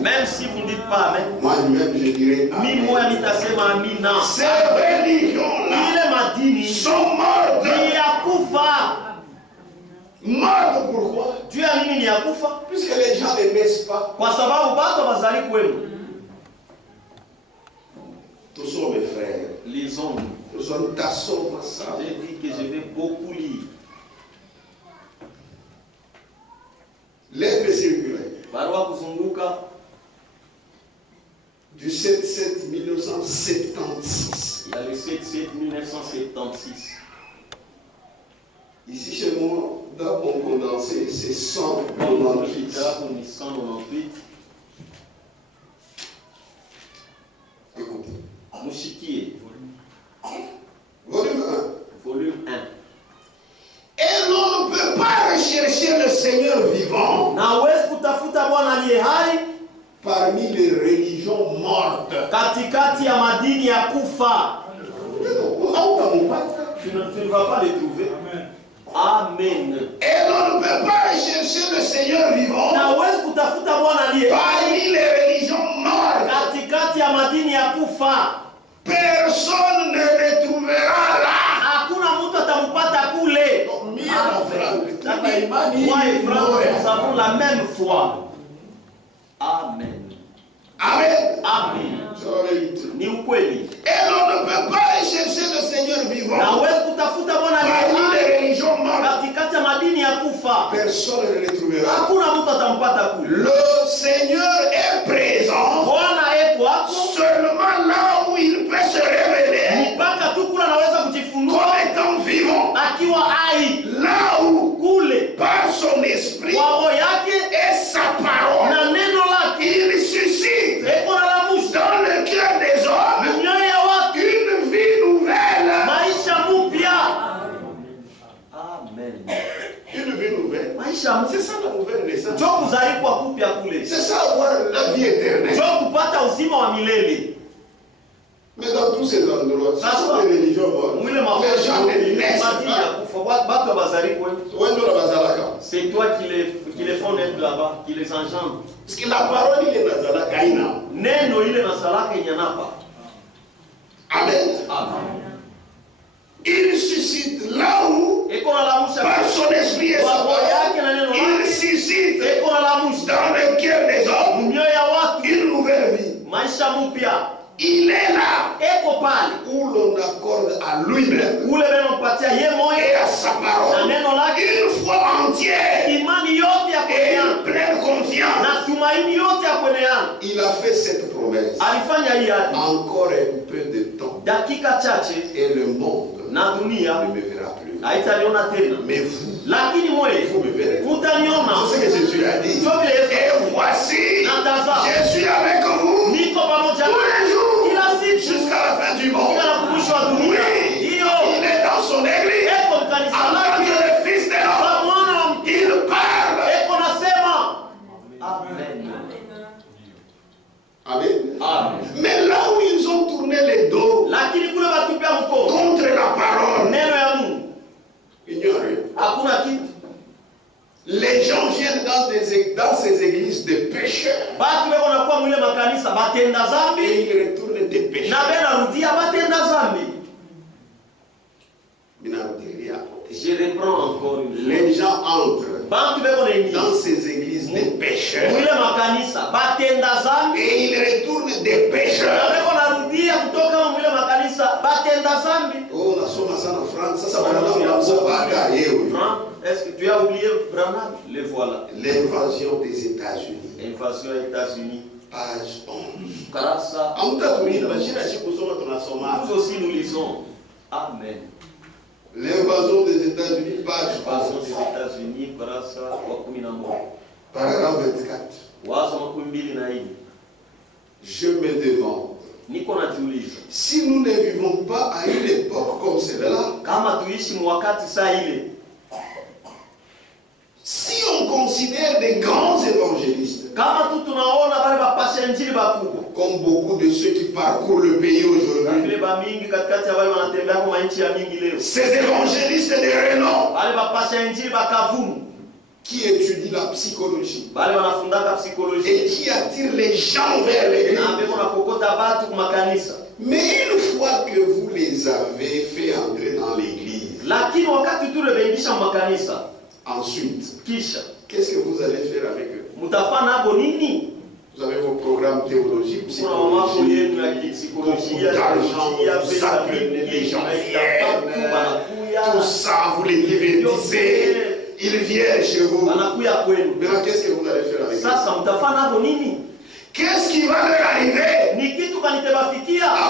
Même si vous ne dites pas amen. Moi-même je dirais amen. Ces religions-là sont mortes. Mortes pourquoi? Puisque les gens ne naissent pas. Tous sont mes frères. Les hommes. Nous sommes tassons. J'ai dit que je vais beaucoup lire. Lettre circulaire. Barua kuzunguka. Du 7-7-1976. Il y a le 7-7-1976. Ici chez moi, dans mon condensé, c'est 198. Écoutez. Mouchikié. Volume 1. Volume 1. Et l'on ne peut pas rechercher le Seigneur vivant parmi les religions mortes. Tu ne vas pas les trouver. Amen. Et l'on ne peut pas rechercher le Seigneur vivant parmi les religions mortes. Personne ne le trouvera là. Moi et Franck, nous avons la même foi. Amen. Amen. Amen. Ni ukweli. Et l'on ne peut pas rechercher le Seigneur vivant parmi les religions mortes. Personne ne le trouvera. Le Seigneur est présent seulement là où il peut se révéler comme étant vivant. Là où par son esprit et sa parole il suscite dans le cœur des hommes une vie nouvelle. vie nouvelle. Maisha C'est ça la nouvelle naissance. ndio kuzaliwa kupya kule. C'est ça avoir la vie éternelle. Ndio kupata uzima wa milele. Mais dans tous ces endroits, ce sont des religions mortes. Les gens ne naissent pas. C'est toi qui les font naître là-bas, qui les engendre. Parce que la parole, il est nazalaka ina. Neno ile nasalaka inyanapa. Amen. Amen. Il suscite là où, par son esprit et sa parole, il suscite dans le cœur des hommes une nouvelle vie. Il est là où l'on accorde à lui-même et à sa parole une foi entière et une pleine confiance. Il a fait cette promesse. Encore un peu de temps et le monde ne me verra plus. Mais vous me verrez. C'est ce que Jésus a dit. Et voici, je suis avec vous tous les jours jusqu'à la fin du monde. Oui, il est dans son église en tant que le Fils de l'homme. Il parle. Amen. Amen. Mais là où ils ont tourné les dos contre la parole, ignorez. Les gens viennent dans ces églises de pécheurs et ils retournent des pécheurs. Je reprends encore une fois. Les gens entrent dans ces églises de pécheurs et ils retournent des pécheurs. Oh, la somme en France, ça va. Est-ce que tu as oublié Branham? Les voilà. L'invasion des États-Unis. Invasion des États-Unis. Page 11. Karasa. Nous aussi nous lisons. Amen. L'invasion des États-Unis, page 11. L'invasion des États-Unis, Karasa, paragraphe 24. Je me demande si nous ne vivons pas à une époque comme celle-là, si on considère des grands évangélistes comme beaucoup de ceux qui parcourent le pays aujourd'hui, ces évangélistes de renom qui étudient la psychologie et qui attirent les gens vers l'église. Mais une fois que vous les avez fait entrer dans l'église, ensuite, qu'est-ce que vous allez faire avec eux? Vous avez vos programmes théologiques, psychologiques, beaucoup d'argent, vous appelez les gens viennent, tout ça, vous les divertissez, ils viennent chez vous. Maintenant, qu'est-ce que vous allez faire avec eux? Qu'est-ce qui va leur arriver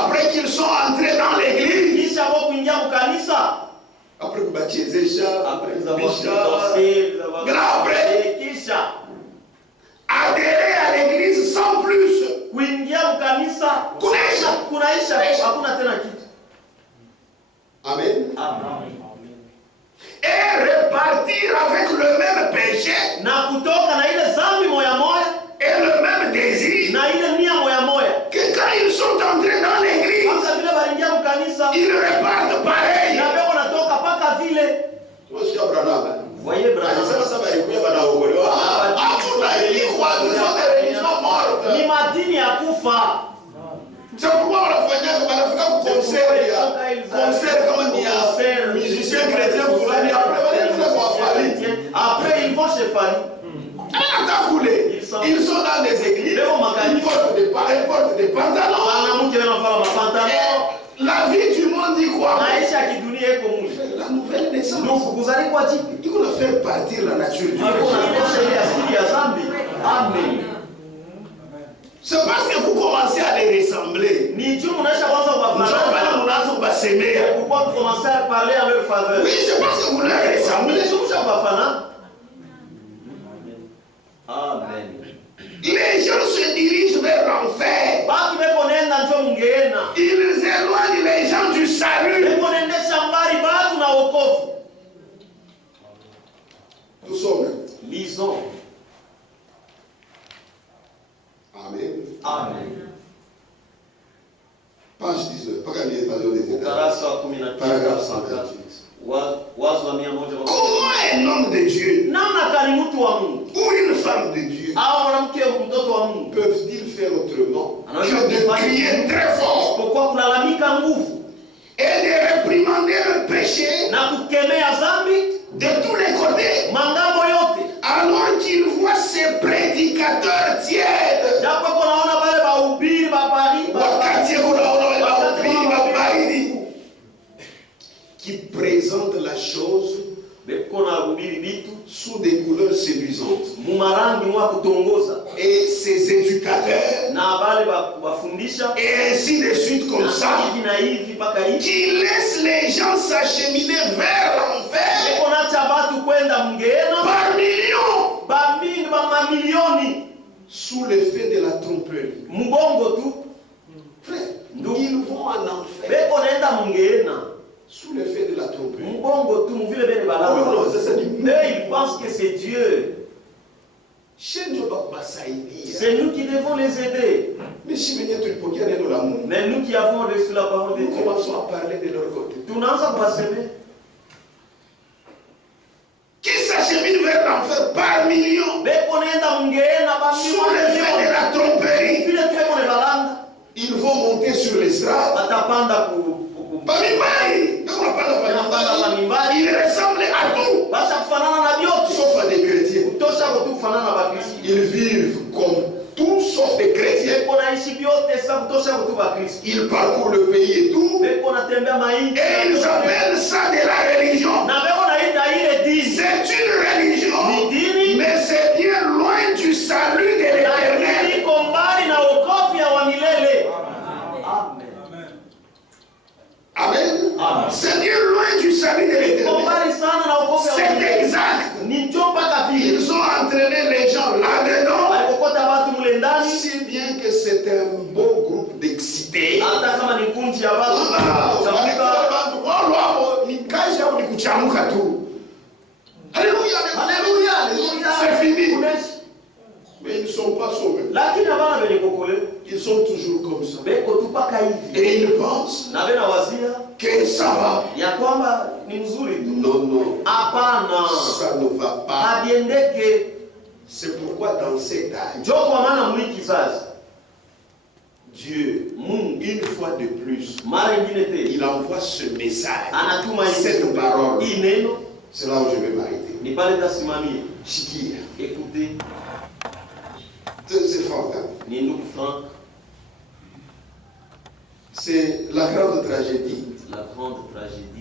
après qu'ils sont entrés dans l'église? Après que vous bâtiez déjà, après que vous avez adhérer à l'église sans plus. Amen. Et repartir avec le même péché et le même désir que quand ils sont entrés dans l'église, ils repartent pareil. Voyez, c'est pourquoi on a fait un concert comme il y a musiciens chrétiens pour l'année après ils vont chez Fali. Ils sont dans des églises, ils portent des pantalons. La vie du monde dit quoi? La nouvelle naissance. Il faut faire partir la nature du péché. Amen. C'est parce que vous commencez à les ressembler. Oui, c'est parce que vous les ressemblez. Amen. Les gens se dirigent vers l'enfer. Ils éloignent les gens du salut. Nous sommes. Lisons. Amen. Amen. Page 19. Paragraphe des États. Paragraphe 128. Comment un homme de Dieu ou une femme de Dieu peuvent-ils faire autrement que de crier très fort et de réprimander le péché de tous les côtés alors qu'ils voient ces prédicateurs tièdes qui présentent la chose sous des couleurs séduisantes. Et ces éducateurs, et ainsi de suite comme ça, qui laissent les gens s'acheminer vers l'enfer par millions, sous l'effet de la tromperie. Frère, ils vont en enfer sous l'effet de la tromperie. Ils pensent que c'est Dieu. C'est nous qui devons les aider. Mais nous qui avons reçu la parole de Dieu, nous commençons à parler de leur côté. Qui s'achemine vers l'enfer par millions sous l'effet de la tromperie. Ils vont monter sur l'estrade. Il ressemble à tout, sauf à des chrétiens. Ils vivent comme tout sauf des chrétiens. Ils parcourent le pays et tout. Et ils appellent ça de la religion. C'est une religion, mais c'est bien loin du salut de l'Éternel. Amen. Amen. C'est bien loin du salut de l'Éternel. C'est exact. Ils ont entraîné les gens là-dedans. Si bien que c'est un beau groupe d'excités. Alléluia. Alléluia. C'est fini. Mais ils ne sont pas sauvés. Ils sont toujours comme ça. Et ils pensent que ça va. Non, non. Ça ne va pas. C'est pourquoi dans cet âge, Dieu, une fois de plus, il envoie ce message, cette parole. C'est là où je vais m'arrêter. Chiquia. Écoutez. C'est Franck. C'est la grande tragédie.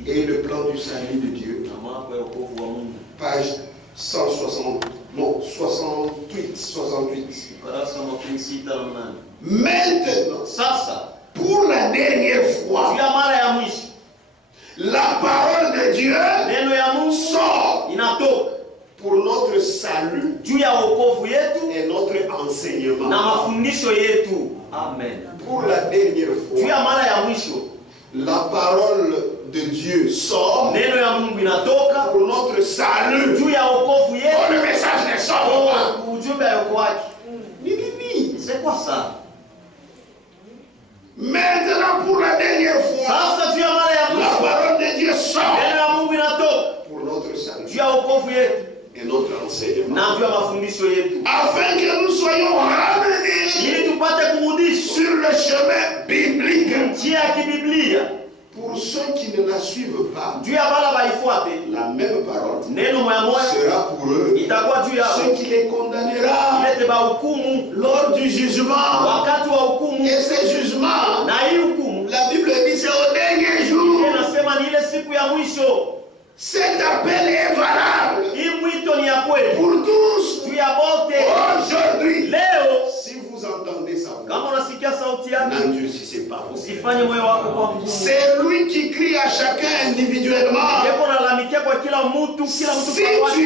Et le plan du salut de Dieu. Page 160. Non, 68. Maintenant, pour la dernière fois, la parole de Dieu sort pour notre salut et notre enseignement. Amen. Pour la dernière fois, la parole de Dieu sort pour notre salut. Oh, le message ne sort pas. C'est quoi ça? Maintenant, pour la dernière fois, la parole de Dieu sort pour notre salut et notre enseignement, afin que nous soyons ramenés sur le chemin biblique. Pour ceux qui ne la suivent pas, la même parole sera pour eux ce qui les condamnera lors du jugement. Et ce jugement, la Bible dit, c'est au dernier jour. Cet appel est valable pour tous. Aujourd'hui, si vous entendez sa voix, n'endurcissez pas vos cœurs. C'est lui qui crie à chacun individuellement. Si tu